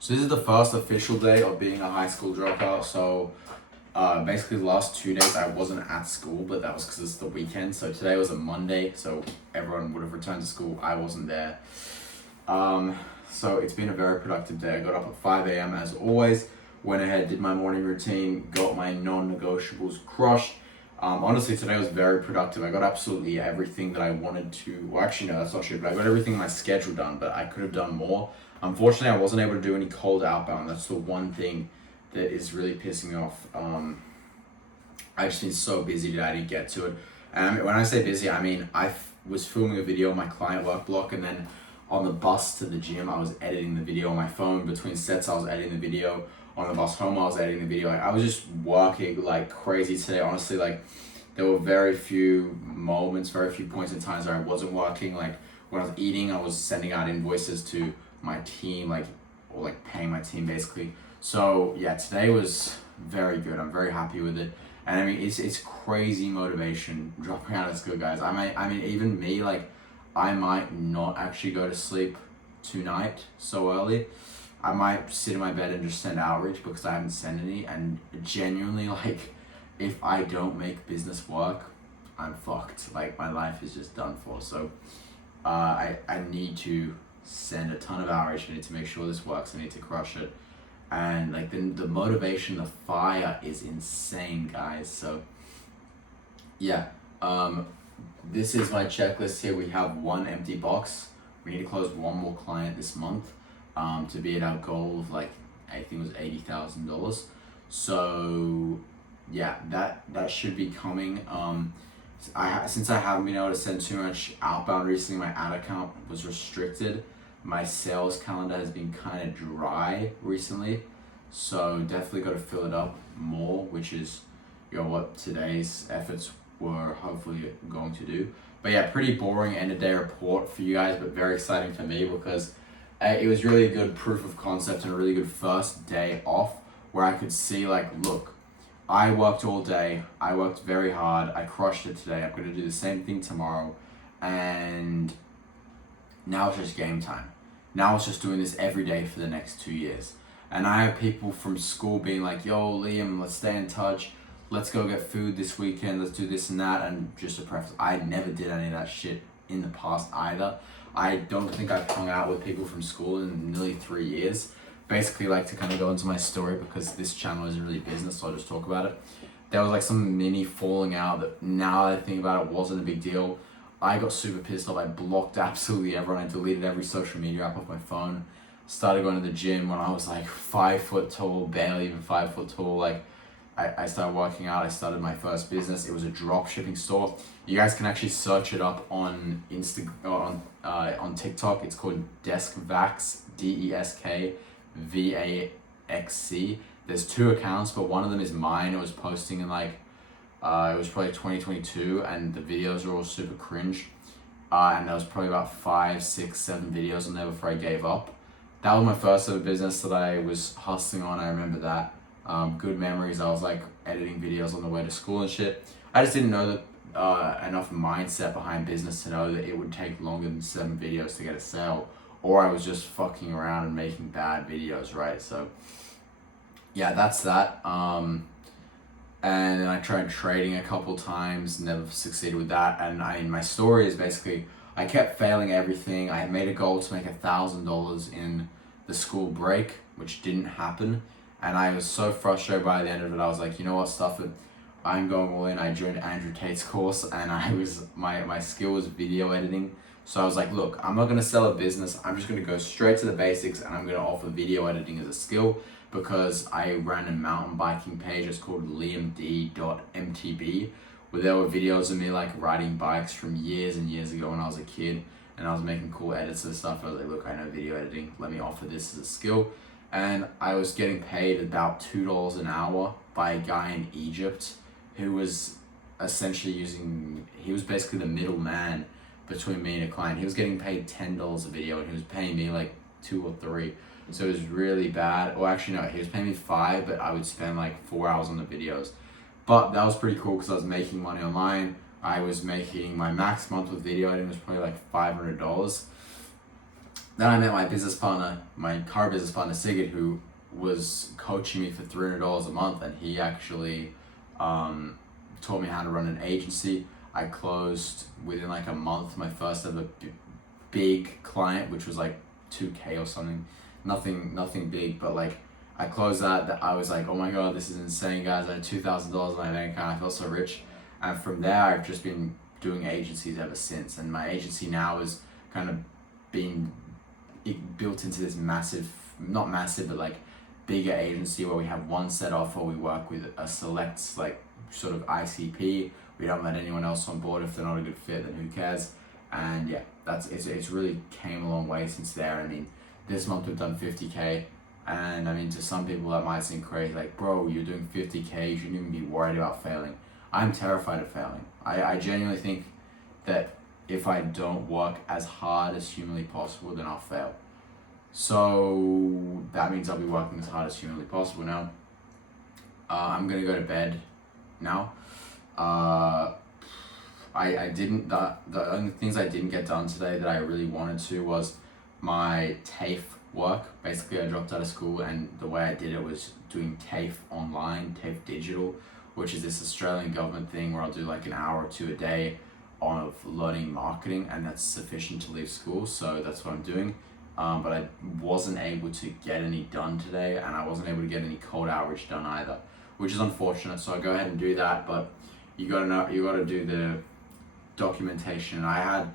So this is the first official day of being a high school dropout. So basically the last 2 days I wasn't at school, but that was because it's the weekend. So today was a Monday, so everyone would have returned to school. I wasn't there. So it's been a very productive day. I got up at 5 a.m. as always, went ahead, did my morning routine, got my non-negotiables crushed. Honestly, today was very productive. I got absolutely everything that I wanted to. Well, actually, no, that's not true. But I got everything in my schedule done, but I could have done more. Unfortunately, I wasn't able to do any cold outbound. That's the one thing that is really pissing me off. I just been so busy that I didn't get to it. And when I say busy, I mean was filming a video on my client work block, and then on the bus to the gym, I was editing the video on my phone. Between sets, I was editing the video. On the bus home, I was editing the video. Like, I was just working like crazy today. Honestly, like there were very few moments, very few points in times where I wasn't working. Like when I was eating, I was sending out invoices to my team, or paying my team basically. So yeah, today was very good. I'm very happy with it. And I mean, it's crazy motivation dropping out of school, guys. I mean, even me, like, I might not actually go to sleep tonight so early. I might sit in my bed and just send outreach because I haven't sent any. And genuinely, like, if I don't make business work, I'm fucked. Like, my life is just done for. So I need to send a ton of outreach. I need to make sure this works. I need to crush it. And like the motivation, the fire is insane, guys. So yeah, this is my checklist here. We have one empty box. We need to close one more client this month to be at our goal of like, I think it was $80,000. So yeah, that should be coming. Since I haven't been able to send too much outbound recently, my ad account was restricted. My sales calendar has been kind of dry recently, so definitely got to fill it up more, which is what today's efforts were hopefully going to do. But yeah, pretty boring end of day report for you guys, but very exciting for me because it was really a good proof of concept and a really good first day off where I could see like, look, I worked all day, I worked very hard, I crushed it today, I'm going to do the same thing tomorrow, and now it's just game time. Now it's just doing this every day for the next 2 years. And I have people from school being like, yo, Liam, let's stay in touch. Let's go get food this weekend. Let's do this and that. And just a preface, I never did any of that shit in the past either. I don't think I've hung out with people from school in nearly 3 years. Basically like to kind of go into my story because this channel isn't really business, so I'll just talk about it. There was like some mini falling out that now that I think about it wasn't a big deal. I got super pissed off. I blocked absolutely everyone. I deleted every social media app off my phone. Started going to the gym when I was like 5 foot tall, barely even 5 foot tall. Like I started working out. I started my first business. It was a drop shipping store. You guys can actually search it up on on TikTok. It's called DeskVax, DeskVaxC. There's 2 accounts, but one of them is mine. It was posting in like it was probably 2022, and the videos are all super cringe. And there was probably about 5, 6, 7 videos on there before I gave up. That was my first ever business that I was hustling on. I remember that. Good memories. I was like editing videos on the way to school and shit. I just didn't know that enough mindset behind business to know that it would take longer than 7 videos to get a sale, or I was just fucking around and making bad videos, right? So yeah, that's that. And then I tried trading a couple times, never succeeded with that. And my story is basically, I kept failing everything. I had made a goal to make $1,000 in the school break, which didn't happen. And I was so frustrated by the end of it. I was like, you know what, stuff it. I'm going all in. I joined Andrew Tate's course, and my skill was video editing. So I was like, look, I'm not gonna sell a business. I'm just gonna go straight to the basics, and I'm gonna offer video editing as a skill. Because I ran a mountain biking page, it's called liamd.mtb, where there were videos of me like riding bikes from years and years ago when I was a kid, and I was making cool edits and stuff. I was like, look, I know video editing, let me offer this as a skill. And I was getting paid about $2 an hour by a guy in Egypt who was essentially he was basically the middleman between me and a client. He was getting paid $10 a video, and he was paying me like 2 or 3. So it was really bad. Well, actually, no, he was paying me 5, but I would spend like 4 hours on the videos. But that was pretty cool because I was making money online. I was making my max month with video editing was probably like $500. then I met my business partner, my current business partner Sigurd, who was coaching me for $300 a month, and he actually taught me how to run an agency. I closed within like a month my first ever big client, which was like 2K or something. Nothing big, but like I closed that I was like, oh my god, this is insane, guys. I had $2,000 in my bank account. I felt so rich. And from there, I've just been doing agencies ever since. And my agency now is kind of being built into this massive, not massive, but like bigger agency where we have one set offer. We work with a select like sort of ICP. We don't let anyone else on board. If they're not a good fit, then who cares? And yeah, it's really came a long way since there. I mean, this month we've done 50K. And I mean, to some people that might seem crazy, like, bro, you're doing 50K, you shouldn't even be worried about failing. I'm terrified of failing. I genuinely think that if I don't work as hard as humanly possible, then I'll fail. So that means I'll be working as hard as humanly possible now. I'm gonna go to bed now. I didn't, the only things I didn't get done today that I really wanted to was my TAFE work. Basically, I dropped out of school, and the way I did it was doing TAFE online, TAFE digital, which is this Australian government thing where I'll do like an hour or two a day of learning marketing, and that's sufficient to leave school. So that's what I'm doing. But I wasn't able to get any done today, and I wasn't able to get any cold outreach done either, which is unfortunate. So I go ahead and do that, but you gotta do the documentation. I had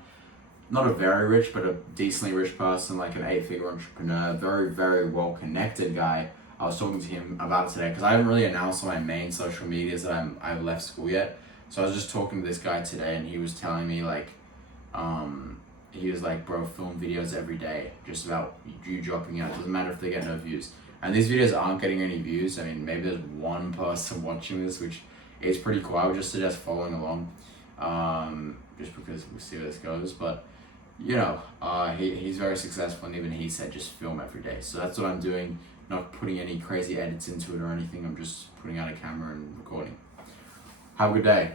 not a very rich, but a decently rich person, like an 8-figure entrepreneur, very, very well connected guy. I was talking to him about it today because I haven't really announced on my main social medias that I've left school yet. So I was just talking to this guy today, and he was telling me like, he was like, bro, film videos every day, just about you dropping out. Doesn't matter if they get no views. And these videos aren't getting any views. I mean, maybe there's one person watching this, which is pretty cool. I would just suggest following along, just because we'll see where this goes. But you know, he's very successful, and even he said just film every day. So that's what I'm doing. Not putting any crazy edits into it or anything. I'm just putting out a camera and recording. Have a good day.